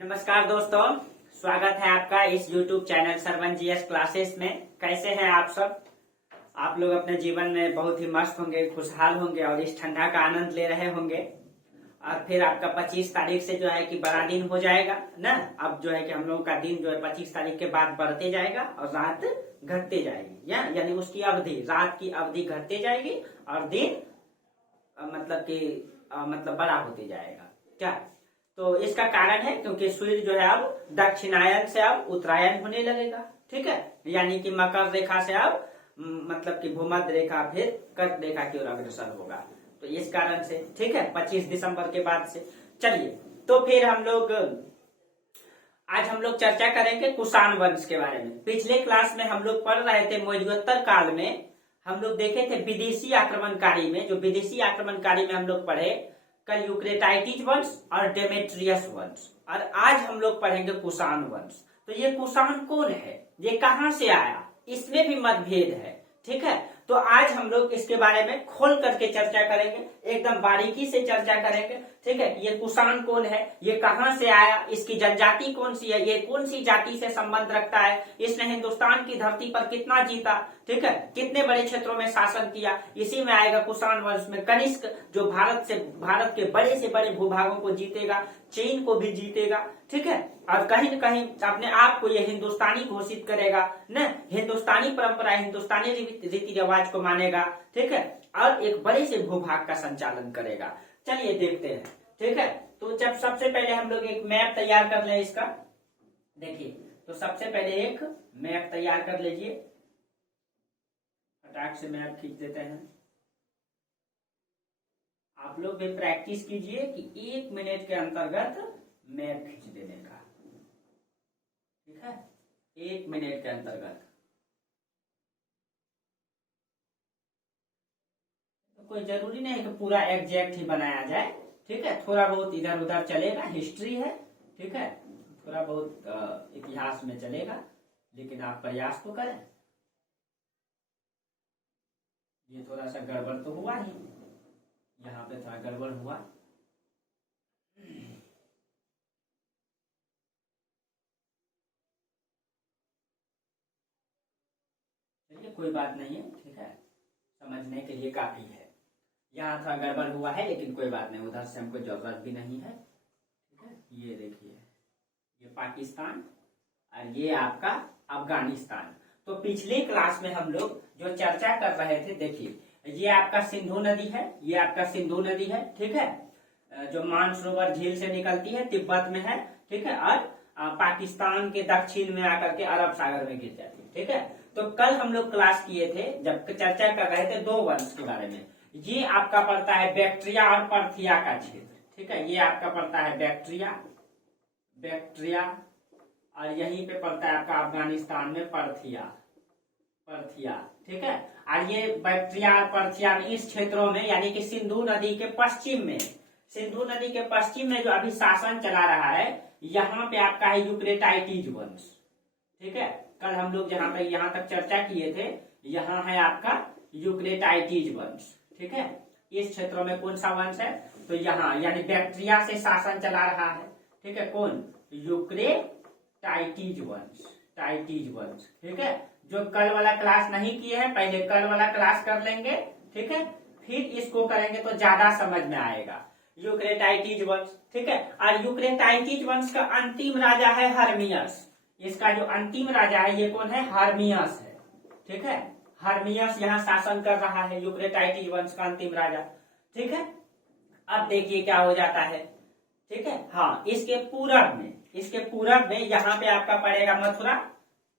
नमस्कार दोस्तों, स्वागत है आपका इस YouTube channel Sarvan GS classes में। कैसे हैं आप सब? आप लोग अपने जीवन में बहुत ही मस्त होंगे, खुशहाल होंगे और इस ठंडा का आनंद ले रहे होंगे। और फिर आपका 25 तारीख से जो है कि बड़ा दिन हो जाएगा ना। अब जो है कि हम लोगों का दिन जो है 25 तारीख के बाद बढ़ते जाएगा और रात घटते जाएगी, यानी उसकी अवधि, रात की अवधि घटते जाएगी और दिन मतलब बड़ा होते जाएगा। क्या? तो इसका कारण है क्योंकि सूर्य जो है अब दक्षिणायन से अब उत्तरायण होने लगेगा। ठीक है, यानी कि मकर रेखा से अब मतलब कि भूमध्य रेखा फिर कर्क रेखा की ओर अग्रसर होगा। तो इस कारण से ठीक है 25 दिसंबर के बाद से। चलिए, तो फिर आज हम लोग चर्चा करेंगे कुषाण वंश के बारे में। पिछले क्लास में हम लोग पढ़ रहे थे मौर्योत्तर काल में हम लोग देखे थे विदेशी आक्रमणकारी में। जो विदेशी आक्रमणकारी में हम लोग पढ़े कल यूक्रेटाइटिस वंश और डेमेट्रियस वंश, और आज हम लोग पढ़ेंगे कुषाण वंश। तो ये कुषाण कौन है, ये कहां से आया, इसमें भी मतभेद है। ठीक है, तो आज हम लोग इसके बारे में खोल करके चर्चा करेंगे, एकदम बारीकी से चर्चा करेंगे। ठीक है, ये कुषाण कौन है, ये कहां से आया, इसकी जनजाति कौन सी है, ये कौन सी जाति से संबंध रखता है, इसने हिंदुस्तान की धरती पर कितना जीता, ठीक है, कितने बड़े क्षेत्रों में शासन किया, इसी में आएगा कुषाण वंश में। कनिष्क जो भारत के बड़े से बड़े भूभागों को जीतेगा, चीन को भी जीतेगा। ठीक है, और कहीं न कहीं अपने आप को ये हिंदुस्तानी घोषित करेगा न, हिंदुस्तानी परंपरा, हिंदुस्तानी रीति रिवाज को मानेगा। ठीक है, और एक बड़े से भूभाग का संचालन करेगा। चलिए देखते हैं। ठीक है, तो जब सबसे पहले हम लोग एक मैप तैयार कर लें इसका। देखिए, तो सबसे पहले एक मैप तैयार कर लीजिए, फटाक से मैप खींच देते हैं। आप लोग भी प्रैक्टिस कीजिए कि 1 मिनट के अंतर्गत मैप खींच देने का। ठीक है, 1 मिनट के अंतर्गत। तो कोई जरूरी नहीं है कि पूरा एग्जैक्ट ही बनाया जाए। ठीक है, थोड़ा बहुत इधर उधर चलेगा, हिस्ट्री है। ठीक है, थोड़ा बहुत इतिहास में चलेगा, लेकिन आप प्रयास तो करें। ये थोड़ा सा गड़बड़ तो हुआ ही, यहाँ पे थोड़ा गड़बड़ हुआ। चलिए, कोई बात नहीं है। ठीक है, समझने के लिए काफी है। यहाँ थोड़ा गड़बड़ हुआ है, लेकिन कोई बात नहीं, उधर से हमको जरूरत भी नहीं है। ठीक है, ये देखिए, ये पाकिस्तान और ये आपका अफगानिस्तान। तो पिछले क्लास में हम लोग जो चर्चा कर रहे थे, देखिए ये आपका सिंधु नदी है, ये आपका सिंधु नदी है। ठीक है, जो मानसरोवर झील से निकलती है, तिब्बत में है। ठीक है, और पाकिस्तान के दक्षिण में आकर के अरब सागर में गिर जाती है। ठीक है, तो कल हम लोग क्लास किए थे जब चर्चा कर रहे थे 2 वंश के बारे में। ये आपका पड़ता है बैक्ट्रिया और पर्थिया का क्षेत्र। ठीक है, ये आपका पड़ता है बैक्ट्रिया, और यहीं पे पड़ता है आपका अफगानिस्तान में पर्थिया। ठीक है, और ये बैक्ट्रिया और पर्थिया में इस क्षेत्रों में, यानी कि सिंधु नदी के पश्चिम में जो अभी शासन चला रहा है, यहाँ पे आपका है यूक्रेटाइटिस वंश। ठीक है, कल हम लोग यहाँ तक चर्चा किए थे, यहाँ है आपका यूक्रेटाइटिस वंश। ठीक है, इस क्षेत्रों में कौन सा वंश है, तो यहाँ यानी बैक्ट्रिया से शासन चला रहा है। ठीक है, कौन? यूक्रेटाइटिस वंश। ठीक है, जो कल वाला क्लास नहीं किए हैं, पहले कल वाला क्लास कर लेंगे। ठीक है, फिर इसको करेंगे तो ज्यादा समझ में आएगा। यूक्रेटाइटिस वंश। ठीक है, और यूक्रेटाइटिस वंश का अंतिम राजा है हर्मियस। इसका जो अंतिम राजा है ये कौन है? हर्मियस है। ठीक है, हर्मियस यहाँ शासन कर रहा है, यूक्रेटाइटिस वंश का अंतिम राजा। ठीक है, अब देखिए क्या हो जाता है। ठीक है, हाँ, इसके पूरब में यहाँ पे आपका पड़ेगा मथुरा।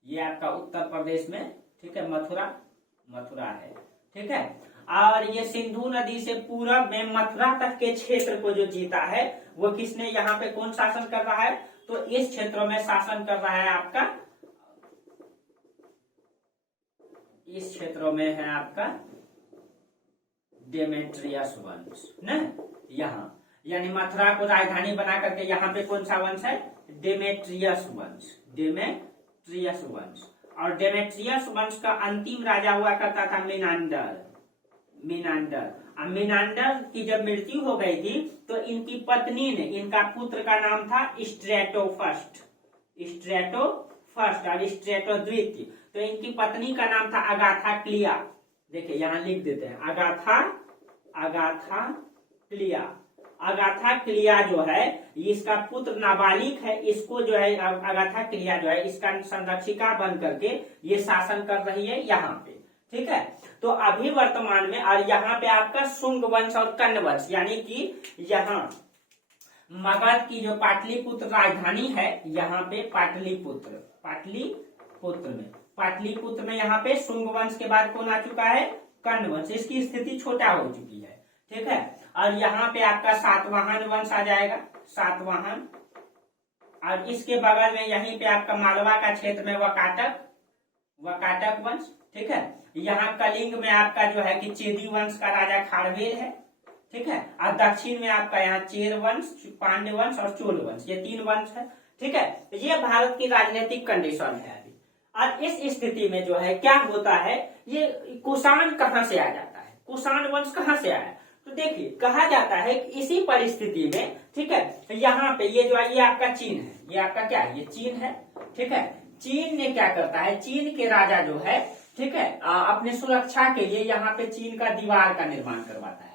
ये आपका उत्तर प्रदेश में, ठीक है, मथुरा है। ठीक है, और ये सिंधु नदी से पूरब में मथुरा तक के क्षेत्र को जो जीता है वो किसने, यहाँ पे कौन शासन कर रहा है, तो इस क्षेत्रों में शासन कर रहा है आपका, इस क्षेत्रों में है आपका डेमेट्रियस वंश न, यहाँ यानी मथुरा को राजधानी बना करके यहाँ पे कौन सा वंश है? डेमेट्रियस वंश। और डेमेट्रियस वंश का अंतिम राजा हुआ करता था मिनांडर। अब मिनांडर की जब मृत्यु हो गई थी तो इनकी पत्नी ने, इनका पुत्र का नाम था स्ट्रेटोफर्स्ट और स्ट्रेटो द्वितीय। तो इनकी पत्नी का नाम था अगाथा क्लिया। देखिए यहाँ लिख देते हैं अगाथा क्लिया जो है इसका पुत्र नाबालिग है, इसको जो है अगाथा क्लिया जो है इसका संरक्षिका बन करके ये शासन कर रही है यहाँ पे। ठीक है, तो अभी वर्तमान में और यहाँ पे आपका शुंग वंश और कर्ण वंश, यानी कि यहाँ मगध की जो पाटलिपुत्र राजधानी है, यहाँ पे पाटलिपुत्र में यहाँ पे शुंग वंश के बाद कौन आ चुका है? कर्ण वंश। इसकी स्थिति छोटा हो चुकी है। ठीक है, और यहाँ पे आपका सातवाहन वंश आ जाएगा, सातवाहन। और इसके बगल में यहीं पे आपका मालवा का क्षेत्र में वकाटक वंश। ठीक है, यहाँ कलिंग में आपका जो है कि चेदी वंश का राजा खारवेल है। ठीक है, और दक्षिण में आपका यहाँ चेर वंश, पांड्य वंश और चोल वंश, ये 3 वंश है। ठीक है, ये भारत की राजनीतिक कंडीशन है अभी। और इस स्थिति में जो है क्या होता है, ये कुषाण कहाँ से आ जाता है, कुषाण वंश कहाँ से आया? तो देखिए कहा जाता है कि इसी परिस्थिति में, ठीक है, यहाँ पे ये जो है ये आपका चीन है, ये आपका क्या है? ये चीन है। ठीक है, चीन ने क्या करता है, चीन के राजा जो है, ठीक है, अपने सुरक्षा के लिए यहाँ पे चीन का दीवार का निर्माण करवाता है।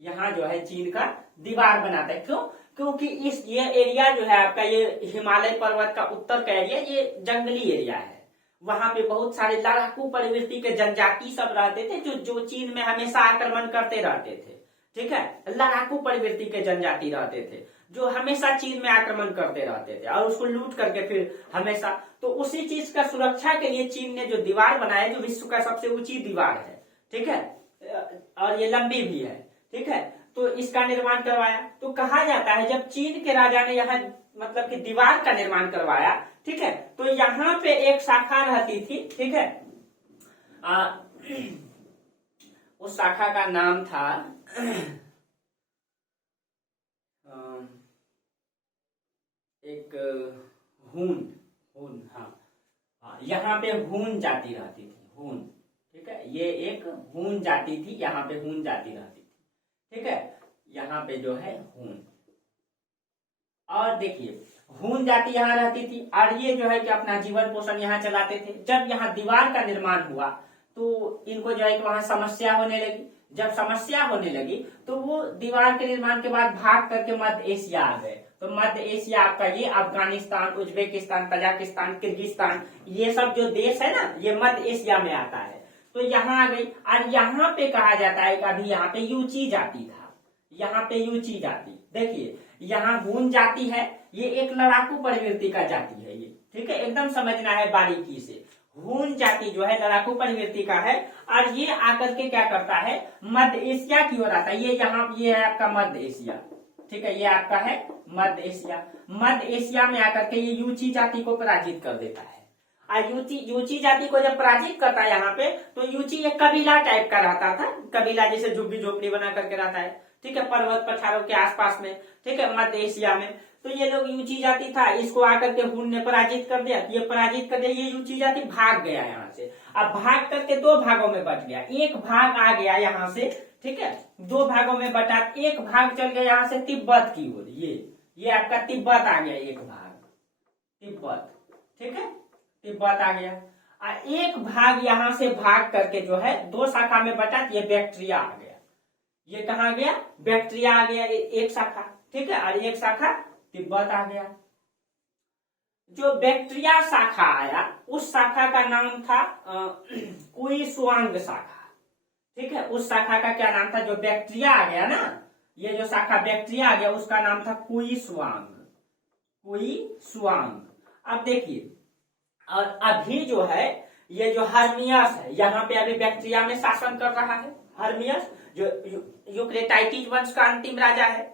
यहाँ जो है चीन का दीवार बनाता है। क्यों? क्योंकि ये एरिया जो है आपका, ये हिमालय पर्वत का उत्तर का एरिया, ये जंगली एरिया है। वहां पे बहुत सारे लड़ाकू प्रवृत्ति के जनजाति सब रहते थे जो चीन में हमेशा आक्रमण करते रहते थे। ठीक है, लड़ाकू प्रवृत्ति के जनजाति रहते थे जो हमेशा चीन में आक्रमण करते रहते थे और उसको लूट करके फिर हमेशा, तो उसी चीज का सुरक्षा के लिए चीन ने जो दीवार बनाया, जो विश्व का सबसे ऊंची दीवार है। ठीक है, और ये लंबी भी है। ठीक है, तो इसका निर्माण करवाया। तो कहा जाता है जब चीन के राजा ने यहाँ मतलब कि दीवार का निर्माण करवाया, ठीक है, तो यहाँ पे एक शाखा रहती थी। ठीक है, उस शाखा का नाम था एक हून। हाँ, यहाँ पे हून जाति रहती थी, हून। ठीक है, ये एक हून जाति थी, यहाँ पे हून जाति रहती थी। ठीक है, यहाँ पे जो है हून। और देखिए हून जाति यहाँ रहती थी और ये जो है कि अपना जीवन पोषण यहाँ चलाते थे। जब यहाँ दीवार का निर्माण हुआ तो इनको जो है कि वहां समस्या होने लगी। जब समस्या होने लगी तो वो दीवार के निर्माण के बाद भाग करके मध्य एशिया आ गए। तो मध्य एशिया आपका ये अफगानिस्तान, उज्बेकिस्तान, तजाकिस्तान, किर्गिस्तान, ये सब जो देश है ना, ये मध्य एशिया में आता है। तो यहाँ आ गई और यहाँ पे कहा जाता है कि अभी यहाँ पे यूची जाति था, यहाँ पे यूची जाति। देखिए यहाँ हून जाति है, ये एक लड़ाकू प्रवृत्ति का जाति है ये। ठीक है, एकदम समझना है बारीकी से। हून जाति जो है लड़ाकू प्रवृत्ति का है और ये आकर के क्या करता है, मध्य एशिया की ओर आता है। ये यहाँ ये है आपका मध्य एशिया। ठीक है, ये आपका है मध्य एशिया। मध्य एशिया में आकर के ये यूची जाति को पराजित कर देता है। और यूची जाति को जब पराजित करता है यहाँ पे, तो यूची एक कबीला टाइप का रहता था, कबीला जैसे झुग्गी झोपड़ी बना करके रहता है। ठीक है, पर्वत पठारों के आसपास में। ठीक है, मध्य एशिया में। तो ये लोग यूची जाति था, इसको आकर के हून ने पराजित कर दिया। ये पराजित कर दिया, ये यूची जाति भाग गया यहाँ से। अब भाग करके 2 भागों में बट गया। एक भाग आ गया यहाँ से, ठीक है, 2 भागों में बटा। एक भाग चल गया यहाँ से तिब्बत की ओर, ये आपका तिब्बत आ गया, एक भाग तिब्बत। ठीक है, तिब्बत आ गया। और एक भाग यहाँ से भाग करके जो है 2 शाखा में बटा, ये बैक्ट्रिया आ गया। ये कहाँ गया? बैक्ट्रिया आ गया, एक शाखा। ठीक है, और एक शाखा तिब्बत आ गया। जो बैक्ट्रिया शाखा आया, उस शाखा का नाम था कुई-सुआंग शाखा। ठीक है, उस शाखा का क्या नाम था? जो बैक्ट्रिया आ गया ना, ये जो शाखा बैक्ट्रिया आ गया, उसका नाम था कुई-सुआंग। अब देखिए, और अभी जो है ये जो हर्मियस है, यहाँ पे अभी बैक्ट्रिया में शासन कर रहा है। हर्मियस जो यूक्रेटाइटिस वंश का अंतिम राजा है,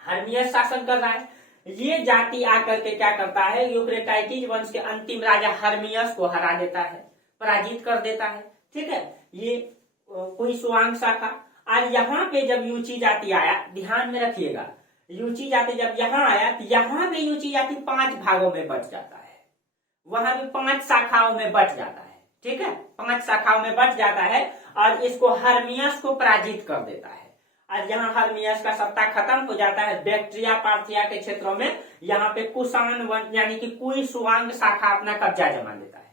हर्मियस शासन कर रहा है। ये जाति आकर के क्या करता है, यूक्रेटाइटिस वंश के अंतिम राजा हर्मियस को हरा देता है, पराजित कर देता है। ठीक है, ये कोई सुआंग शाखा। और यहाँ पे जब यूची जाति आया, ध्यान में रखिएगा, यूची जाति जब यहाँ आया तो यहाँ पे यूची जाति 5 भागों में बट जाता है, वहां भी 5 शाखाओं में बट जाता है। ठीक है, 5 शाखाओं में बट जाता है और इसको हर्मियस को पराजित कर देता है। और यहाँ हर्मियस का सत्ता खत्म हो जाता है बैक्टीरिया पार्थिया के क्षेत्रों में। यहाँ पे कुषाण वंश यानी कि कुई सुवांग शाखा अपना कब्जा जमा लेता है।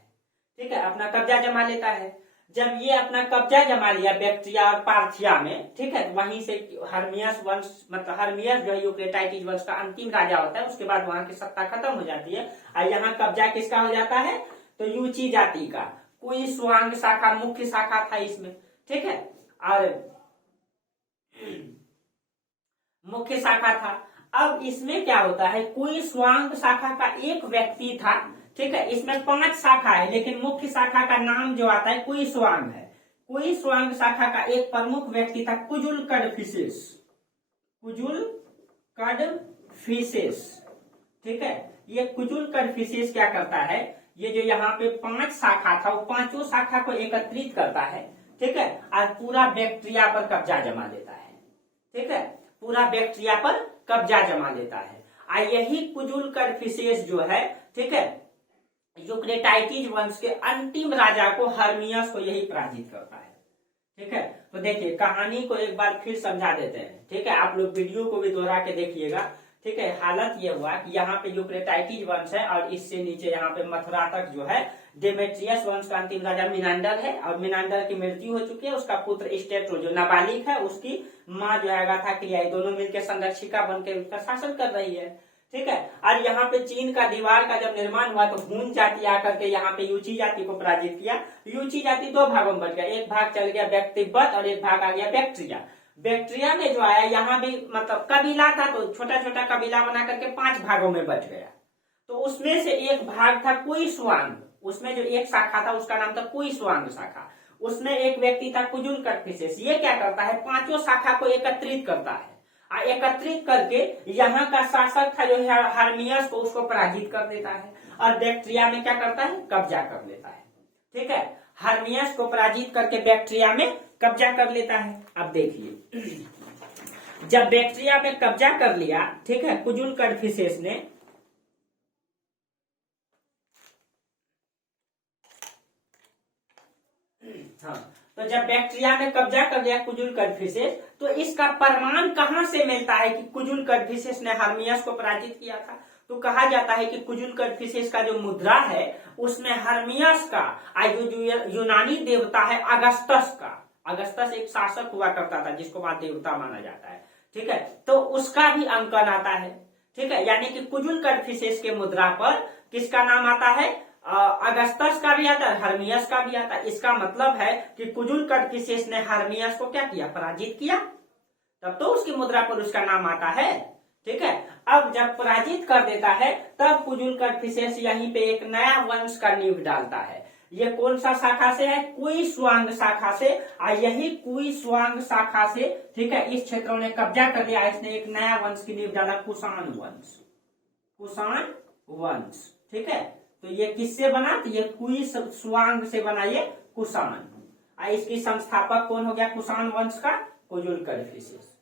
ठीक है, अपना कब्जा जमा लेता है। जब ये अपना कब्जा जमा लिया बैक्टीरिया और पार्थिया में, ठीक है, वहीं से हर्मियस वंश मतलब हर्मियस जो है यूक्रेटाइटिस वंश का अंतिम राजा होता है। उसके बाद वहां की सत्ता खत्म हो जाती है और यहाँ कब्जा किसका हो जाता है, तो यूची जाति का कुई स्वांग शाखा मुख्य शाखा था इसमें। ठीक है, और मुख्य शाखा था। अब इसमें क्या होता है, कुई स्वांग शाखा का एक व्यक्ति था। ठीक है, इसमें 5 शाखा है लेकिन मुख्य शाखा का नाम जो आता है कुई स्वांग है। कुई स्वांग शाखा का एक प्रमुख व्यक्ति था कुजुल कडफिसेस। कुजुल कडफिसेस, ठीक है, ये कुजुल कडफिसेस क्या करता है, ये जो यहाँ पे 5 शाखा था वो पांचों शाखा को एकत्रित करता है। ठीक है, और पूरा बैक्टीरिया पर कब्जा जमा लेता है। ठीक है, पूरा बैक्टीरिया पर कब्जा जमा लेता है। और यही कुजुल कडफिसेस जो है, ठीक है, यूक्रेटाइटिस वंश के अंतिम राजा को हर्मियस को यही पराजित करता है। ठीक है, तो देखिए कहानी को एक बार फिर समझा देते हैं। ठीक है, आप लोग वीडियो को भी दोहरा के देखिएगा। ठीक है, हालत ये हुआ कि यहाँ पे यूक्रेटाइटिस वंश है और इससे नीचे यहाँ पे मथुरा तक जो है डेमेट्रियस वंश का अंतिम राजा मिनांडर है और मिनांडर की मृत्यु हो चुकी है। उसका पुत्र स्टेट्रो जो नाबालिग है, उसकी माँ जो है अगाथा क्लिया, दोनों मिलकर संरक्षिका बनकर उसका शासन कर रही है। ठीक है, और यहाँ पे चीन का दीवार का जब निर्माण हुआ तो हुन जाति आकर के यहाँ पे यूची जाति को पराजित किया। यूची जाति 2 भागों में बच गया, एक भाग चल गया तिब्बत और एक भाग आ गया बैक्टीरिया। बैक्टीरिया में जो आया यहाँ भी मतलब कबीला था तो छोटा छोटा कबीला बना करके 5 भागों में बच गया। तो उसमें से एक भाग था कुई स्वांग, उसमें जो एक शाखा था उसका नाम था कुई स्वांग शाखा। उसमें एक व्यक्ति था कुजुल कडफिसेस। ये क्या करता है, 5 शाखा को एकत्रित करता है और एकत्रित करके यहाँ का शासक था जो हर्मियस को उसको पराजित कर देता है और बैक्टीरिया में क्या करता है, कब्जा कर लेता है। ठीक है, हर्मियस को पराजित करके बैक्टीरिया में कब्जा कर लेता है। अब देखिए जब बैक्टीरिया में कब्जा कर लिया, ठीक है, कुजुल कडफिसेस ने, हाँ, तो जब बैक्टीरिया में कब्जा कर लिया कुजुल कडफिसेस, तो इसका प्रमाण कहां से मिलता है कि कुजुल कडफिसेस ने हर्मियस को पराजित किया था। तो कहा जाता है कि कुजुल कडफिसेस का जो मुद्रा है उसमें हर्मियस का यूनानी देवता है अगस्टस का, अगस्टस एक शासक हुआ करता था जिसको बाद देवता माना जाता है। ठीक है, तो उसका भी अंकन आता है। ठीक है, यानी कि कुजुल कडफिसेस के मुद्रा पर किसका नाम आता है, अगस्टस का भी आता है, हर्मियस का भी आता है। इसका मतलब है कि कुजुल कडफिसेस ने हर्मियस को क्या किया, पराजित किया, तब तो उसकी मुद्रा पर उसका नाम आता है। ठीक है, अब जब पराजित कर देता है तब कुजुल कडफिसेस यहीं पे एक नया वंश का नींव डालता है। ये कौन सा शाखा से है, कुई स्वांग शाखा से। और यही कुई स्वांग शाखा से, ठीक है, इस क्षेत्रों ने कब्जा कर लिया। इसने एक नया वंश की नींव डाला, कुषाण वंश, कुषाण वंश। ठीक है, तो ये किससे बना, तो ये कुई स्वांग से बना ये कुषाण। इसकी संस्थापक कौन हो गया कुषाण वंश का, कुजुल कडफिसेस।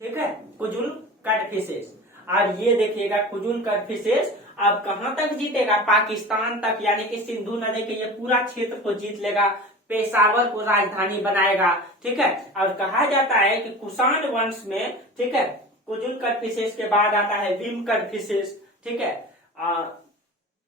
ठीक है, कुजुल कडफिसेस। और ये देखिएगा कुजुल कडफिसेस अब कहां तक जीतेगा, पाकिस्तान तक, यानी कि सिंधु नदी के ये पूरा क्षेत्र को जीत लेगा, पेशावर को राजधानी बनाएगा। ठीक है, और कहा जाता है कि कुषाण वंश में, ठीक है, कुजुल कडफिसेस के बाद आता है विम कडफिसेस। ठीक है,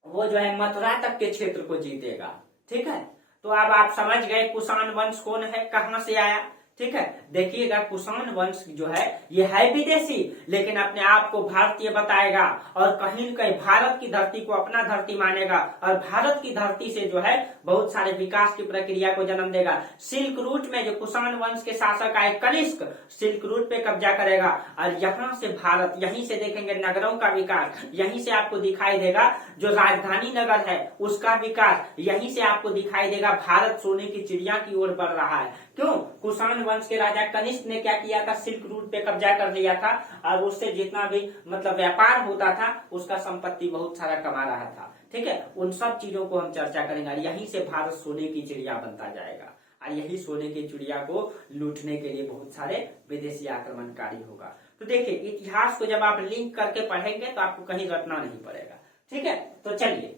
वो जो है मथुरा तक के क्षेत्र को जीतेगा। ठीक है, तो अब आप समझ गए कुषाण वंश कौन है, कहां से आया। ठीक है, देखिएगा कुषाण वंश जो है ये है विदेशी लेकिन अपने आप को भारतीय बताएगा और कहीं न कहीं भारत की धरती को अपना धरती मानेगा और भारत की धरती से जो है बहुत सारे विकास की प्रक्रिया को जन्म देगा। सिल्क रूट में जो कुषाण वंश के शासक आए कनिष्क, सिल्क रूट पे कब्जा करेगा और यहाँ से भारत, यहीं से देखेंगे नगरों का विकास, यहीं से आपको दिखाई देगा जो राजधानी नगर है उसका विकास, यहीं से आपको दिखाई देगा भारत सोने की चिड़िया की ओर बढ़ रहा है। क्यों, कुषाण वंश के राजा कनिष्क ने क्या किया था, सिल्क रूट पे कब्जा कर लिया था और उससे जितना भी मतलब व्यापार होता था उसका संपत्ति बहुत सारा कमा रहा था। ठीक है, उन सब चीजों को हम चर्चा करेंगे। यहीं से भारत सोने की चिड़िया बनता जाएगा और यही सोने की चिड़िया को लूटने के लिए बहुत सारे विदेशी आक्रमणकारी होगा। तो देखिए इतिहास को जब आप लिंक करके पढ़ेंगे तो आपको कहीं रटना नहीं पड़ेगा। ठीक है, तो चलिए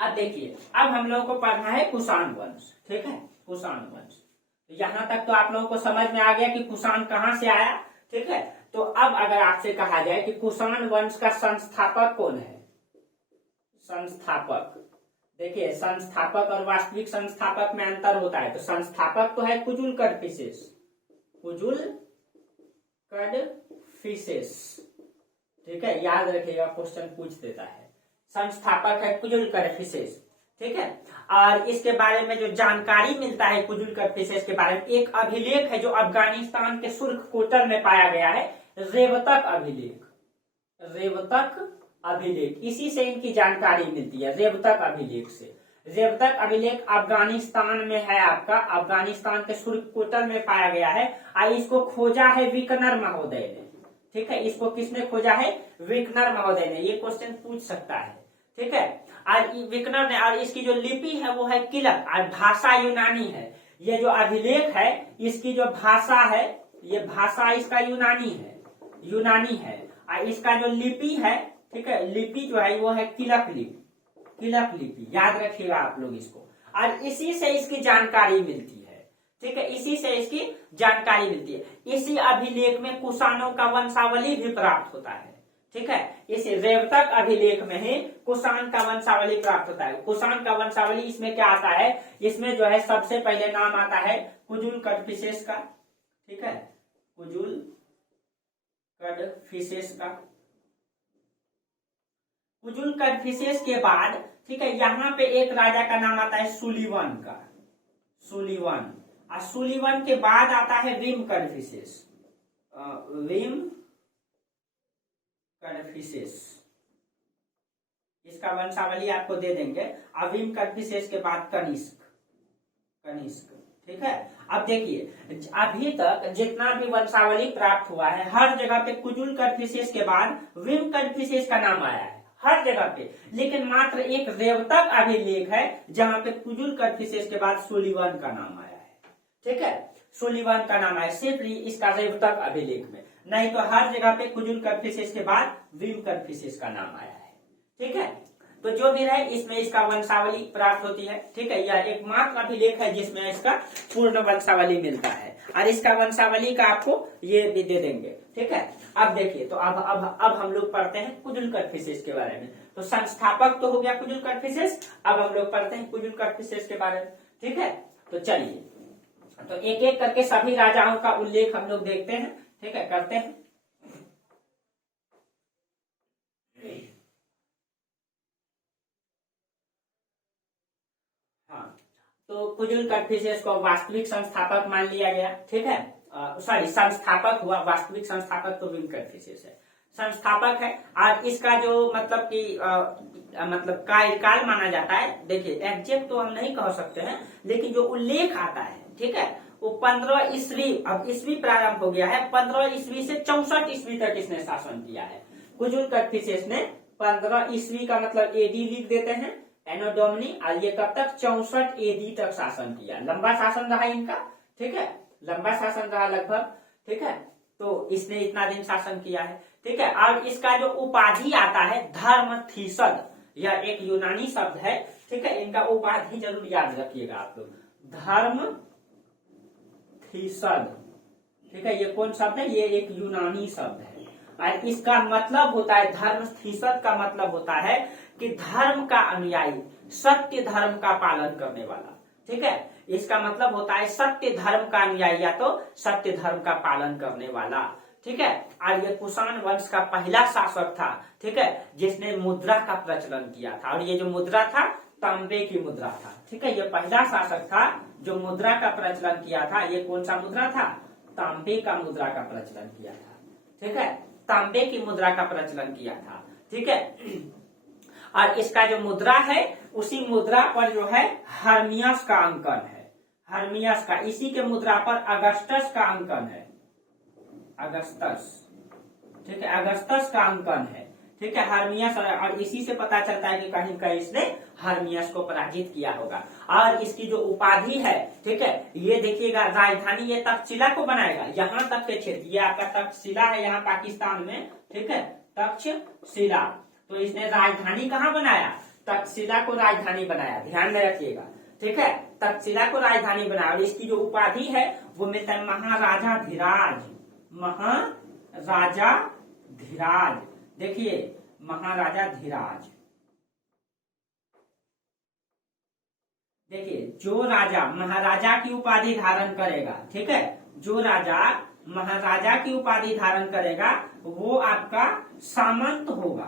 अब देखिए, अब हम लोगों को पढ़ना है कुषाण वंश। ठीक है, कुषाण वंश। तो यहां तक तो आप लोगों को समझ में आ गया कि कुषाण कहां से आया। ठीक है, तो अब अगर आपसे कहा जाए कि कुषाण वंश का संस्थापक कौन है, संस्थापक, देखिए संस्थापक और वास्तविक संस्थापक में अंतर होता है। तो संस्थापक तो है कुजुल कड़फिसेस, कुजुल कड़फिसेस। ठीक है, याद रखिएगा, क्वेश्चन पूछ देता है। संस्थापक है कुजुल कड़फिसेस। ठीक है, और इसके बारे में जो जानकारी मिलता है कुजुल कड़फिसेस के बारे में, एक अभिलेख है जो अफगानिस्तान के सुर्ख कोटल में पाया गया है, रेवतक अभिलेख, रेवतक अभिलेख, इसी से इनकी जानकारी मिलती है, रेवतक अभिलेख से। रेवतक अभिलेख अफगानिस्तान में है, आपका अफगानिस्तान के सुर्ख कोटल में पाया गया है, और इसको खोजा है विकनर महोदय ने। ठीक है, इसको किसने खोजा है, विकनर महोदय ने, ये क्वेश्चन पूछ सकता है। ठीक है, और विकनर ने, और इसकी जो लिपि है वो है किलक, और भाषा यूनानी है। ये जो अभिलेख है इसकी जो भाषा है, ये भाषा इसका यूनानी है, यूनानी है, और इसका जो लिपि है, ठीक है, लिपि जो है वो है किलक लिपि, किलक लिपि, याद रखिएगा आप लोग इसको। और इसी से इसकी जानकारी मिलती है। ठीक है, इसी से इसकी जानकारी मिलती है। इसी अभिलेख में कुषाणों का वंशावली भी प्राप्त होता है। ठीक है, इस रेवतक अभिलेख में ही कुषाण का वंशावली प्राप्त होता है। कुषाण का वंशावली इसमें क्या आता है, इसमें जो है सबसे पहले नाम आता है कुजुल कड़फिसेस का। ठीक है, कुजुल कड़फिसेस का, कुजुल कड़फिसेस के बाद, ठीक है, यहाँ पे एक राजा का नाम आता है सुलिवन का, सुलिवन, और सुलिवन के बाद आता है विम कड़फिसेस, विम कड़फिसेस, इसका वंशावली आपको दे देंगे। और विम कड़फिसेस के बाद कनिष्क, कनिष्क। ठीक है, अब देखिए अभी तक जितना भी वंशावली प्राप्त हुआ है, हर जगह पे कुजुल कड़फिसेस के बाद विम कड़फिसेस का नाम आया है, हर जगह पे। लेकिन मात्र एक रेवतक अभिलेख है जहां पे कुजुल कड़फिसेस के बाद सुलिवन का नाम आया है। ठीक है, सुलिवन का नाम है सिर्फ इसका रेवतक अभिलेख में, नहीं तो हर जगह पे कुजुल कड़फिसेस के बाद विम कड़फिसेस का नाम आया है। ठीक है, तो जो भी रहे इसमें इसका वंशावली प्राप्त होती है। ठीक है, यह एकमात्र अभिलेख है जिसमें इसका पूर्ण वंशावली मिलता है, और इसका वंशावली का आपको ये भी दे देंगे। ठीक है, अब देखिए, तो अब हम लोग पढ़ते हैं कुजुल कड़फिसेस के बारे में। तो संस्थापक तो हो गया कुजुल कड़फिसेस, अब हम लोग पढ़ते हैं कुजुल कड़फिसेस के बारे में। ठीक है, तो चलिए, तो एक एक करके सभी राजाओं का उल्लेख हम लोग देखते हैं। ठीक है, करते हैं। हाँ, तो कुजुल कड़फिसेस को वास्तविक संस्थापक मान लिया गया। ठीक है, सॉरी, संस्थापक हुआ, वास्तविक संस्थापक तो विम कड़फिसेस है, संस्थापक है। और इसका जो मतलब कि मतलब कार्यकाल माना जाता है, देखिए एग्जैक्ट तो हम नहीं कह सकते हैं, लेकिन जो उल्लेख आता है, ठीक है, वो 15 ईस्वी, अब ईस्वी प्रारंभ हो गया है, 15 ईस्वी से 64 ईस्वी तक इसने शासन किया है। कुजुल कड़फिसेस ने 15 ईस्वी का मतलब एडी लिख देते हैं, एनो डोमिनी, और ये कब तक 64 एडी तक शासन किया, लंबा शासन रहा इनका। ठीक है, लंबा शासन रहा लगभग। ठीक है, तो इसने इतना दिन शासन किया है। ठीक है, और इसका जो उपाधि आता है धर्म थीसद, यह एक यूनानी शब्द है। ठीक है, इनका उपाधि जरूर याद रखिएगा आप लोग, धर्म थीसद। ठीक है, ये कौन शब्द है, ये एक यूनानी शब्द है, और इसका मतलब होता है, धर्म थीसद का मतलब होता है कि धर्म का अनुयायी, सत्य धर्म का पालन करने वाला। ठीक है, इसका मतलब होता है सत्य धर्म का अनुयायी या तो सत्य धर्म का पालन करने वाला। ठीक है, और ये कुषाण वंश का पहला शासक था। ठीक है, जिसने मुद्रा का प्रचलन किया था, और ये जो मुद्रा था तांबे की मुद्रा था। ठीक है, ये पहला शासक था जो मुद्रा का प्रचलन किया था। ये कौन सा मुद्रा था, तांबे का मुद्रा का प्रचलन किया था। ठीक है, तांबे की मुद्रा का प्रचलन किया था। ठीक है, और इसका जो मुद्रा है, उसी मुद्रा पर जो है हर्मियस का अंकन है, हर्मियस का, इसी के मुद्रा पर अगस्टस का अंकन है, अगस्टस। ठीक है, अगस्टस का अंकन है। ठीक है, हर्मियस, और इसी से पता चलता है कि कहीं कहीं इसने हर्मियस को पराजित किया होगा। और इसकी जो उपाधि है, ठीक है, ये देखिएगा, राजधानी ये तक्षशिला को बनाएगा, यहाँ तक के क्षेत्र, ये आपका तक्षशिला है यहाँ पाकिस्तान में। ठीक है, तक्षशिला, तो इसने राजधानी कहाँ बनाया, तक्षशिला को राजधानी बनाया, ध्यान में रखिएगा, ठीक है। तक्षशिला को राजधानी बनाया और इसकी जो उपाधि है वो मिलता है महाराजा धीराज, महाराजा धीराज। देखिए महाराजा धीराज, देखिए जो राजा महाराजा की उपाधि धारण करेगा, ठीक है, जो राजा महाराजा की उपाधि धारण करेगा वो आपका सामंत होगा।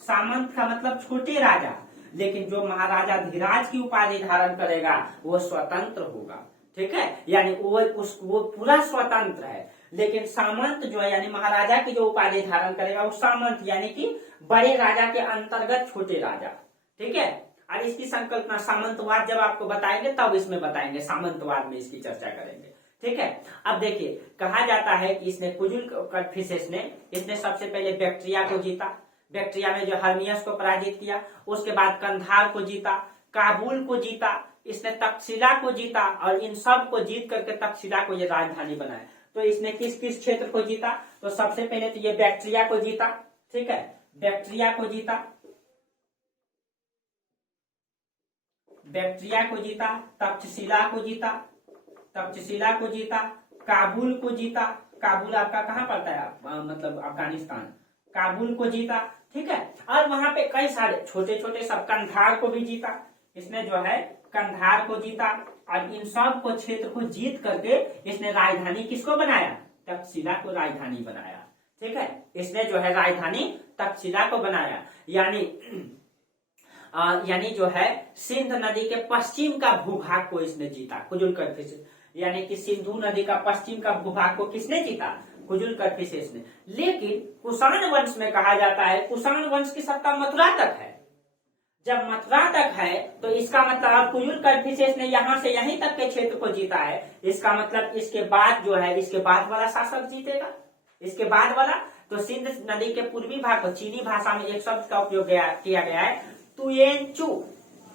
सामंत का मतलब छोटे राजा, लेकिन जो महाराजा धीराज की उपाधि धारण करेगा वो स्वतंत्र होगा, ठीक है, यानी वो पूरा स्वतंत्र है। लेकिन सामंत जो है यानी महाराजा की जो उपाधि धारण करेगा वो सामंत यानी कि बड़े राजा के अंतर्गत छोटे राजा, ठीक है। और इसकी संकल्पना सामंतवाद जब आपको बताएंगे तब इसमें बताएंगे, सामंतवाद में इसकी चर्चा करेंगे, ठीक है। अब देखिए कहा जाता है कि इसने कुजुल कड़फिसेस ने इसने सबसे पहले बैक्ट्रिया को जीता, बैक्ट्रिया में जो हर्मियस को पराजित किया, उसके बाद कंधार को जीता, काबुल को जीता, इसने तक्षशिला को जीता और इन सब को जीत करके तक्षशिला को ये राजधानी बनाया। तो इसने किस किस क्षेत्र को जीता? तो सबसे पहले तो ये बैक्ट्रिया को जीता, ठीक है, बैक्ट्रिया को जीता, बैक्ट्रिया को जीता, तक्षशिला को जीता, तक्षशिला को जीता, काबुल को जीता, काबुल आपका कहाँ पड़ता है मतलब अफगानिस्तान, काबुल को जीता, ठीक है। और वहां पे कई सारे छोटे छोटे सब, कंधार को भी जीता, इसने जो है कंधार को जीता और इन सब को क्षेत्र को जीत करके इसने राजधानी किसको बनाया? तक्षशिला को राजधानी बनाया, ठीक है। इसने जो है राजधानी तक्षशिला को बनाया, यानी जो है सिंध नदी के पश्चिम का भूभाग को इसने जीता, कुजुल कड़फिसेस, यानी कि सिंधु नदी का पश्चिम का भूभाग को किसने जीता? कुजुल कड़फिसेस ने। लेकिन कुषाण वंश में कहा जाता है कुषाण वंश की सत्ता मथुरा तक है। जब मथुरा तक है तो इसका मतलब कुजुल कड़फिसेस ने यहाँ से यहीं तक के क्षेत्र को जीता है, इसका मतलब इसके बाद जो है इसके बाद वाला शासक जीतेगा, इसके बाद वाला। तो सिंध नदी के पूर्वी भाग को चीनी भाषा में एक शब्द का उपयोग किया गया है तुयेनचू,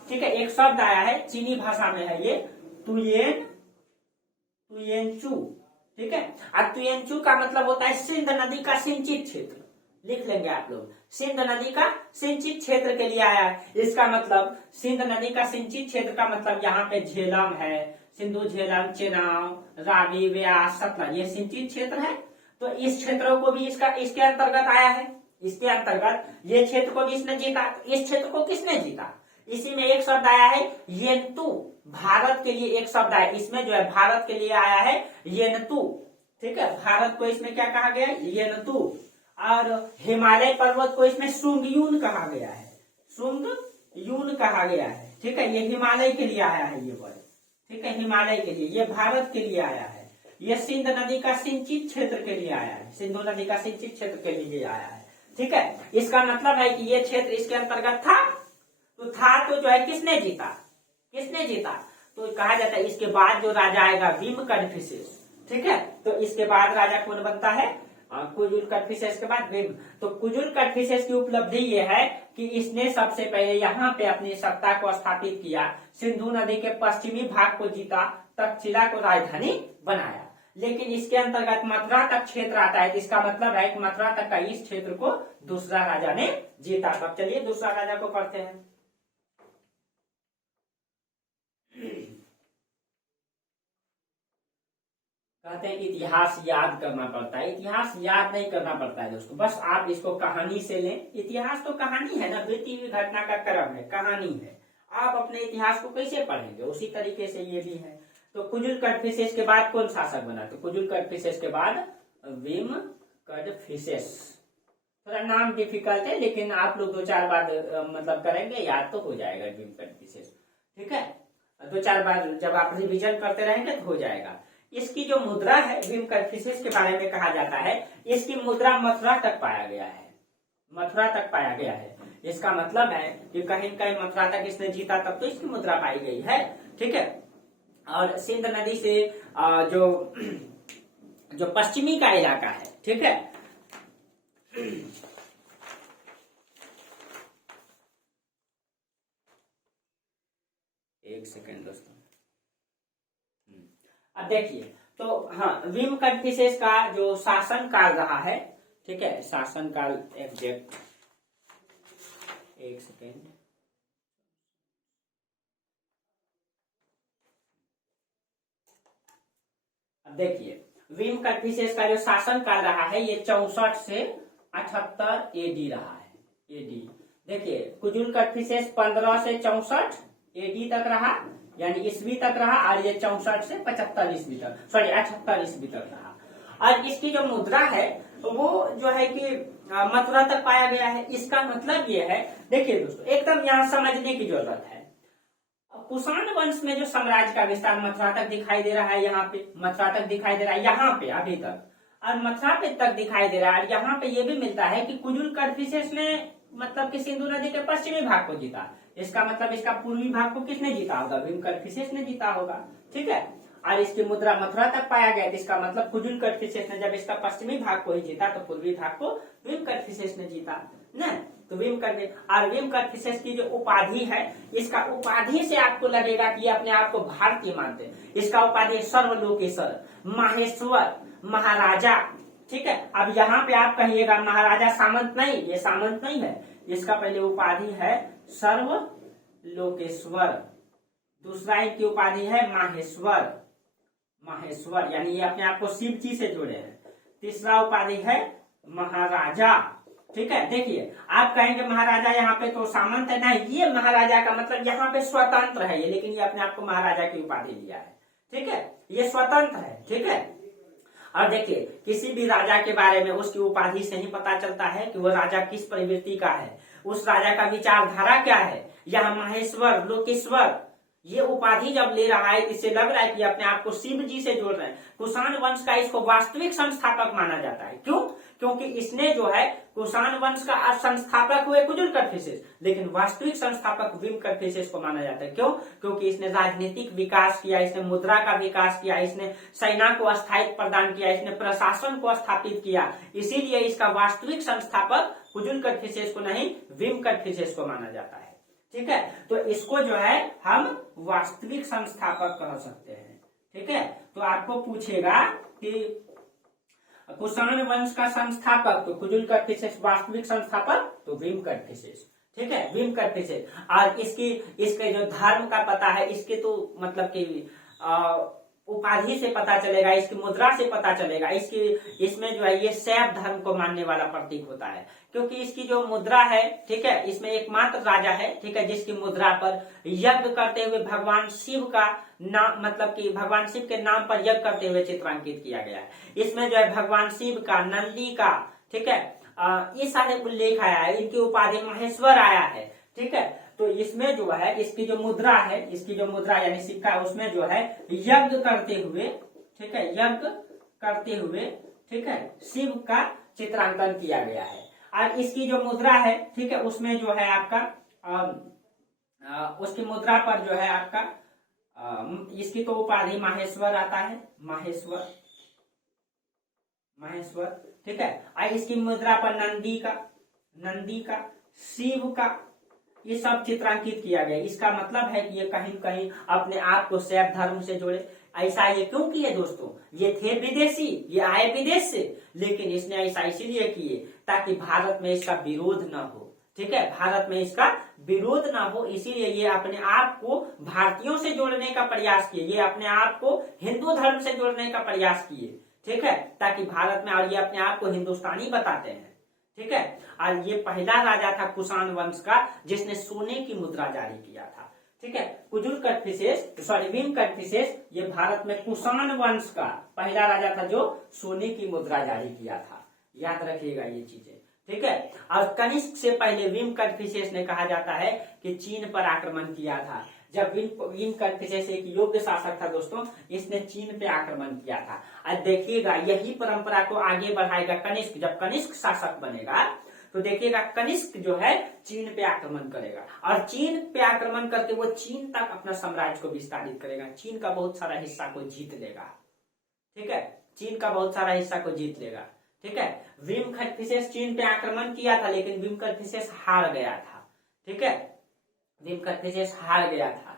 ठीक है, एक शब्द आया है चीनी भाषा में है ये तुयेनचू, ठीक है। और तुयेनचू का मतलब होता है सिंध नदी का सिंचित क्षेत्र, लिख लेंगे आप लोग, सिंध नदी का सिंचित क्षेत्र के लिए आया है। इसका मतलब सिंध नदी का सिंचित क्षेत्र का मतलब यहाँ पे झेलम है, सिंधु झेलम, चेनाब, रावी, व्यास, सतलज, ये सिंचित क्षेत्र है। तो इस क्षेत्रों को भी इसके अंतर्गत आया है, इसके अंतर्गत ये क्षेत्र को भी इसने जीता। इस क्षेत्र को किसने जीता? इसी में एक शब्द आया है येनतु, भारत के लिए एक शब्द आया, इसमें जो है भारत के लिए आया है येनतु, ठीक है। भारत को इसमें क्या कहा गया है? येनतु। और हिमालय पर्वत को इसमें सुंगयून कहा गया है, सुंगयून कहा गया है, ठीक है। ये हिमालय के लिए आया है ये वर्ड, ठीक है, हिमालय के लिए, ये भारत के लिए आया है। ये सिंध नदी का सिंचित क्षेत्र के लिए आया है, सिंधु नदी का सिंचित क्षेत्र के लिए आया है, ठीक है। इसका मतलब है कि ये क्षेत्र इसके अंतर्गत था, तो जो है किसने जीता? किसने जीता? तो कहा जाता है इसके बाद जो राजा आएगा भीम कड़फिसेस, ठीक है। तो इसके बाद राजा कौन बनता है? कुजुल कड़फिसेस के बाद भीम। तो कुजुल कड़फिसेस की उपलब्धि ये है कि इसने सबसे पहले यहाँ पे अपनी सत्ता को स्थापित किया, सिंधु नदी के पश्चिमी भाग को जीता, तक्षशिला को राजधानी बनाया। लेकिन इसके अंतर्गत मथुरा तक क्षेत्र आता है, तो इसका मतलब है कि मथुरा तक का इस क्षेत्र को दूसरा राजा ने जीता। तब चलिए दूसरा राजा को पढ़ते हैं। कहते हैं इतिहास याद करना पड़ता है। इतिहास याद नहीं करना पड़ता है दोस्तों, बस आप इसको कहानी से लें। इतिहास तो कहानी है ना, बीती हुई घटना का क्रम है, कहानी है। आप अपने इतिहास को कैसे पढ़ेंगे, उसी तरीके से ये भी है। तो कुजुल कड़फिसेस के बाद कौन शासक बना? तो कुजुल कड़फिसेस के बाद भीम कड़फिसेस। थोड़ा नाम डिफिकल्ट है, लेकिन आप लोग 2-4 बार मतलब करेंगे, याद तो हो जाएगा भीम कड़फिसेस, ठीक है। 2-4 बार जब आप रिवीजन करते रहेंगे तो हो जाएगा। इसकी जो मुद्रा है भीम कड़फिसेस के बारे में कहा जाता है, इसकी मुद्रा मथुरा तक पाया गया है, मथुरा तक पाया गया है। इसका मतलब है कि कहीं कहीं मथुरा तक इसने जीता तब तो इसकी मुद्रा पाई गई है, ठीक है। और सिंध नदी से जो पश्चिमी का इलाका है, ठीक है, एक सेकेंड दोस्तों। अब देखिए, तो हाँ, भीम कड़फिसेस का जो शासन काल रहा है, ठीक है, शासन काल एग्जैक्ट, एक सेकेंड, अब देखिए विम कन्फ्यूशियस का जो शासन काल रहा है ये 64 से 78 एडी रहा है। एडी देखिए कुजुल कन्फ्यूशियस 15 से 64 एडी तक रहा, यानी ईस्वी तक रहा, और ये 64 से 75 ईस्वी तक, सॉरी 78 ईस्वी तक रहा। और इसकी जो मुद्रा है वो जो है कि मथुरा तक पाया गया है। इसका मतलब ये है, देखिए दोस्तों एकदम यहाँ समझने की जरूरत है। कुषाण वंश में जो साम्राज्य का विस्तार मथुरा तक दिखाई दे रहा है, यहाँ पे मथुरा तक दिखाई दे रहा है, यहाँ पे अभी तक, और मथुरा पे तक दिखाई दे रहा है। और यहाँ पे ये भी मिलता है कि कुजुल कन्फ्यूशियस ने मतलब कि सिंधु नदी के पश्चिमी भाग को जीता। इसका मतलब इसका पूर्वी भाग को किसने जीता होगा? विम कन्फ्यूशियस ने जीता होगा, ठीक है। और इसकी मुद्रा मथुरा तक पाया गया, इसका मतलब कुजुल कन्फ्यूशियस ने जब इसका पश्चिमी भाग को ही जीता तो पूर्वी भाग को विम कन्फ्यूशियस ने जीता न। तो विम कन्फ्यूशियस की जो उपाधि है, इसका उपाधि से आपको लगेगा कि ये अपने आप को भारतीय मानते हैं। इसका उपाधि है सर्वलोकेश्वर, माहेश्वर, महाराजा, ठीक है। अब यहाँ पे आप कहिएगा महाराजा सामंत, नहीं, ये सामंत नहीं है। इसका पहले उपाधि है सर्वलोकेश्वर, दूसरा इनकी उपाधि है माहेश्वर, माहेश्वर यानी ये अपने आप को शिव जी से जोड़े हैं। तीसरा उपाधि है महाराजा, ठीक है। देखिए आप कहेंगे महाराजा यहाँ पे तो सामंत है, नहीं, ये महाराजा का मतलब यहाँ पे स्वतंत्र है ये, लेकिन ये अपने आप को महाराजा की उपाधि लिया है, ठीक है, ये स्वतंत्र है, ठीक है। और देखिए किसी भी राजा के बारे में उसकी उपाधि से ही पता चलता है कि वो राजा किस प्रवृत्ति का है, उस राजा का विचारधारा क्या है। यह माहेश्वर, लोकेश्वर, ये उपाधि जब ले रहा है इससे लग रहा है कि अपने आप को शिव जी से जोड़ रहे हैं। कुषाण वंश का इसको वास्तविक संस्थापक माना जाता है। क्यों? क्योंकि इसने जो है कुषाण वंश का संस्थापक हुए कुजुल कन्फ्यूशियस, लेकिन वास्तविक संस्थापक विम कन्फ्यूशियस को माना जाता है। क्यों? क्योंकि इसने राजनीतिक विकास किया, इसने मुद्रा का विकास किया, इसने सेना को स्थायित्व प्रदान किया, इसने प्रशासन को स्थापित किया, इसीलिए इसका वास्तविक संस्थापक कुजुल कन्फ्यूशियस को नहीं विम कन्फ्यूशियस को माना जाता है, ठीक है। तो इसको जो है हम वास्तविक संस्थापक कह सकते हैं, ठीक है। तो आपको पूछेगा कि कुषाण वंश का संस्थापक तो कुजुल कन्फ्यूशियस, वास्तविक संस्थापक तो विम कन्फ्यूशियस, ठीक है, विम कन्फ्यूशियस। और इसके जो धर्म का पता है, इसके तो मतलब कि उपाधि से पता चलेगा, इसकी मुद्रा से पता चलेगा। इसमें जो है ये शैव धर्म को मानने वाला प्रतीक होता है, क्योंकि इसकी जो मुद्रा है, ठीक है, इसमें एकमात्र राजा है, ठीक है, जिसकी मुद्रा पर यज्ञ करते हुए भगवान शिव का नाम, मतलब कि भगवान शिव के नाम पर यज्ञ करते हुए चित्रांकित किया गया है। इसमें जो है भगवान शिव का, नंदी का, ठीक है, ये सारे उल्लेख आया है। इनकी उपाधि महेश्वर आया है, ठीक है। तो इसमें जो है इसकी जो मुद्रा है, इसकी जो मुद्रा यानी सिक्का, उसमें जो है यज्ञ करते हुए, ठीक है, यज्ञ करते हुए, ठीक है, शिव का चित्रांकन किया गया है। और इसकी जो मुद्रा है, ठीक है, उसमें जो है आपका उसकी मुद्रा पर जो है आपका इसकी तो उपाधि माहेश्वर आता है, माहेश्वर, माहेश्वर, ठीक है। और इसकी मुद्रा पर नंदी का, शिव का, ये सब चित्रांकित किया गया। इसका मतलब है कि ये कहीं कहीं अपने आप को शैव धर्म से जोड़े। ऐसा ये क्यों किए दोस्तों? ये थे विदेशी, ये आए विदेश से, लेकिन इसने ऐसा इसीलिए किए ताकि भारत में इसका विरोध न हो, ठीक है, भारत में इसका विरोध ना हो, इसीलिए ये अपने आप को भारतीयों से जोड़ने का प्रयास किए, ये अपने आप को हिंदू धर्म से जोड़ने का प्रयास किए, ठीक है, ताकि भारत में, और ये अपने आप को हिंदुस्तानी बताते हैं, ठीक है। और ये पहला राजा था कुषाण वंश का जिसने सोने की मुद्रा जारी किया था, ठीक है। Kujula Confucius, sorry Vim Confucius, ये भारत में कुषाण वंश का पहला राजा था जो सोने की मुद्रा जारी किया था। याद रखिएगा ये चीजें, ठीक है। और कनिष्क से पहले विम कन्फ्यूशियस ने कहा जाता है कि चीन पर आक्रमण किया था। जब विम कन्फ्यूशियस एक योग्य शासक था दोस्तों, इसने चीन पे आक्रमण किया था। और देखिएगा यही परंपरा को आगे बढ़ाएगा कनिष्क। जब कनिष्क शासक बनेगा तो देखिएगा कनिष्क जो है चीन पे आक्रमण करेगा, और चीन पे आक्रमण करके वो चीन तक अपना साम्राज्य को विस्तारित करेगा, चीन का बहुत सारा हिस्सा को जीत लेगा, ठीक है, चीन का बहुत सारा हिस्सा को जीत लेगा, ठीक है। विम कन्फ्यूशियस चीन पे आक्रमण किया था, लेकिन विम कन्फ्यूशियस हार गया था, ठीक है, विम कन्फ्यूशियस हार गया था।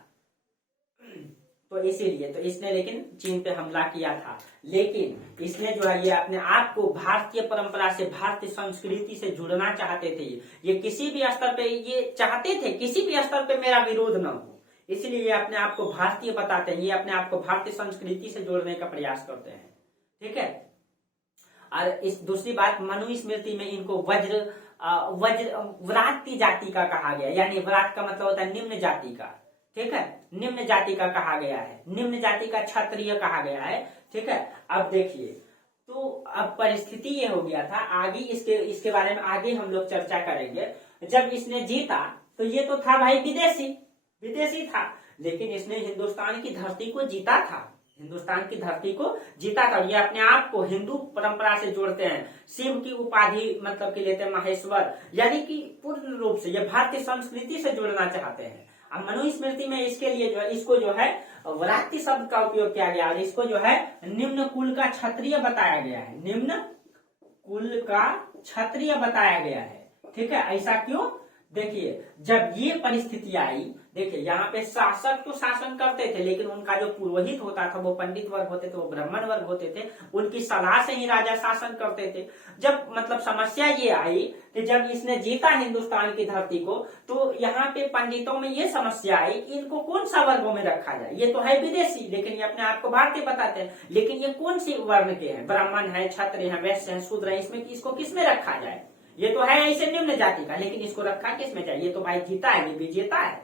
तो इसीलिए तो इसने लेकिन चीन पे हमला किया था, लेकिन इसने जो है ये अपने आप को भारतीय परंपरा से, भारतीय संस्कृति से जुड़ना चाहते थे। ये किसी भी स्तर पे ये चाहते थे, किसी भी स्तर पे मेरा विरोध न हो, इसलिए ये अपने आप को भारतीय बताते हैं, ये अपने आप को भारतीय संस्कृति से जोड़ने का प्रयास करते हैं। ठीक है। और इस दूसरी बात, मनुस्मृति में इनको व्रात्य जाति का कहा गया, यानी व्रात का मतलब होता है निम्न जाति का। ठीक है, निम्न जाति का कहा गया है, निम्न जाति का क्षत्रिय कहा गया है। ठीक है। अब देखिए, तो अब परिस्थिति ये हो गया था, आगे इसके बारे में आगे हम लोग चर्चा करेंगे। जब इसने जीता तो ये तो था भाई विदेशी था, लेकिन इसने हिंदुस्तान की धरती को जीता था, हिंदुस्तान की धरती को जीता था। ये अपने आप को हिंदू परंपरा से जोड़ते हैं, शिव की उपाधि मतलब कि लेते हैं महेश्वर, यानी कि पूर्ण रूप से ये भारतीय संस्कृति से जुड़ना चाहते हैं। अब मनुस्मृति में इसके लिए इसको जो है व्रात्य शब्द का उपयोग किया गया और इसको जो है निम्न कुल का क्षत्रिय बताया गया है, निम्न कुल का क्षत्रिय बताया गया है। ठीक है, ऐसा क्यों? देखिए, जब ये परिस्थिति आई, देखिए यहाँ पे शासक तो शासन करते थे, लेकिन उनका जो पुरोहित होता था वो पंडित वर्ग होते थे, वो ब्राह्मण वर्ग होते थे, उनकी सलाह से ही राजा शासन करते थे। जब मतलब समस्या ये आई कि जब इसने जीता हिंदुस्तान की धरती को, तो यहाँ पे पंडितों में ये समस्या आई, इनको कौन सा वर्गों में रखा जाए? ये तो है विदेशी, लेकिन ये अपने आप को भारतीय बताते हैं, लेकिन ये कौन सी वर्ण के हैं? ब्राह्मण है, क्षत्रिय है, वैश्य है, शूद्र है, इसमें इसको किसमें रखा जाए? ये तो है ऐसे निम्न जाति का, लेकिन इसको रखा किसमें जाए? ये तो भाई जीता है, ये विजेता है,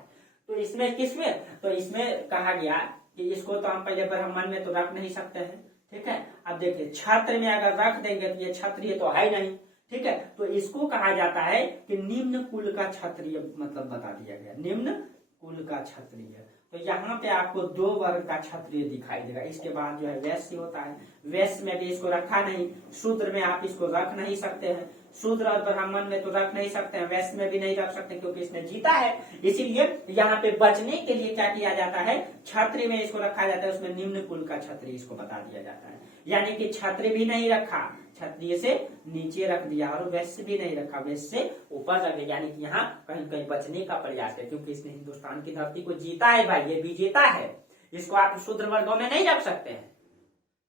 तो इसमें किसमें? तो इसमें कहा गया कि इसको तो हम पहले ब्राह्मण में तो रख नहीं सकते हैं। ठीक है। अब देखिए, छात्र में अगर रख देंगे तो ये क्षत्रिय तो है नहीं। ठीक है, तो इसको कहा जाता है कि निम्न कुल का क्षत्रिय, मतलब बता दिया गया निम्न कुल का क्षत्रिय। तो यहाँ पे आपको दो वर्ग का क्षत्रिय दिखाई देगा। इसके बाद जो है वैश्य होता है, वैश्य में भी इसको रखा नहीं, शूद्र में आप इसको रख नहीं सकते हैं, शूद्र और ब्राह्मण में तो रख नहीं सकते हैं, वैश्य में भी नहीं रख सकते क्योंकि इसने जीता है। इसीलिए यहाँ पे बचने के लिए क्या किया जाता है, क्षत्रिय में इसको रखा जाता है, उसमें निम्न कुल का क्षत्रिय इसको बता दिया जाता है। यानी कि क्षत्रिय भी नहीं रखा, क्षत्रिय से नीचे रख दिया, और वैश्य भी नहीं रखा, वैश्य से ऊपर रख दिया, यानी कि यहाँ कहीं कहीं बचने का प्रयास है, क्योंकि इसने हिंदुस्तान की धरती को जीता है भाई, ये विजेता है, इसको आप शूद्र वर्गों में नहीं रख सकते हैं।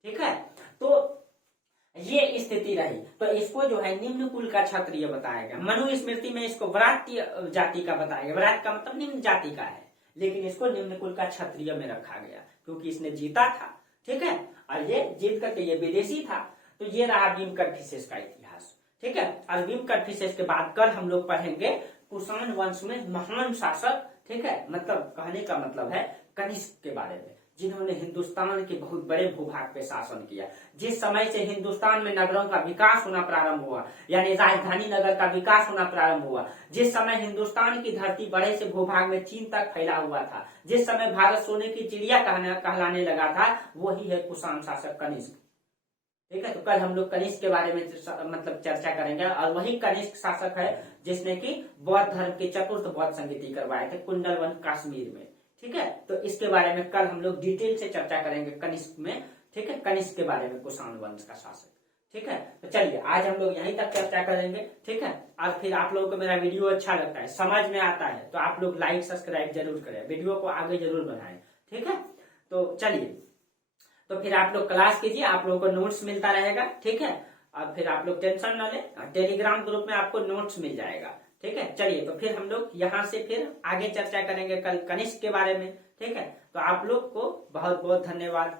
ठीक है, तो ये स्थिति रही, तो इसको जो है निम्न कुल का क्षत्रिय बताया गया। मनुस्मृति में इसको व्रात्य जाति का बताया गया, व्रात्य का मतलब निम्न जाति का है, लेकिन इसको निम्न कुल का क्षत्रिय में रखा गया क्योंकि इसने जीता था। ठीक है, और ये जीत करके ये विदेशी था। तो ये रहा भीम कटफिसेस का इतिहास। ठीक है, और भीम कटफिसेस के बाद कल हम लोग पढ़ेंगे कुषाण वंश में महान शासक, ठीक है, मतलब कहने का मतलब है कनिष्क के बारे में, जिन्होंने हिंदुस्तान के बहुत बड़े भूभाग पे शासन किया। जिस समय से हिंदुस्तान में नगरों का विकास होना प्रारंभ हुआ, यानी राजधानी नगर का विकास होना प्रारंभ हुआ, जिस समय हिंदुस्तान की धरती बड़े से भूभाग में चीन तक फैला हुआ था, जिस समय भारत सोने की चिड़िया कहलाने लगा था, वही है कुषाण शासक कनिष्क। ठीक है, तो कल हम लोग कनिष्क के बारे में मतलब चर्चा करेंगे, और वही कनिष्क शासक है जिसने की बौद्ध धर्म के चतुर्थ बौद्ध संगीति करवाए थे कुंडलवन कश्मीर में। ठीक है, तो इसके बारे में कल हम लोग डिटेल से चर्चा करेंगे कनिष्क में। ठीक है, कनिष्क के बारे में, कुषाण वंश का शासक। ठीक है, तो चलिए आज हम लोग यहीं तक चर्चा करेंगे। ठीक है, और फिर आप लोगों को मेरा वीडियो अच्छा लगता है, समझ में आता है, तो आप लोग लाइक सब्सक्राइब जरूर करें, वीडियो को आगे जरूर बढ़ाएं। ठीक है, तो चलिए, तो फिर आप लोग क्लास कीजिए, आप लोगों को नोट्स मिलता रहेगा। ठीक है, और फिर आप लोग टेंशन ना लें, टेलीग्राम ग्रुप में आपको नोट्स मिल जाएगा। ठीक है, चलिए, तो फिर हम लोग यहाँ से फिर आगे चर्चा करेंगे कल कनिष्क के बारे में। ठीक है, तो आप लोग को बहुत बहुत धन्यवाद।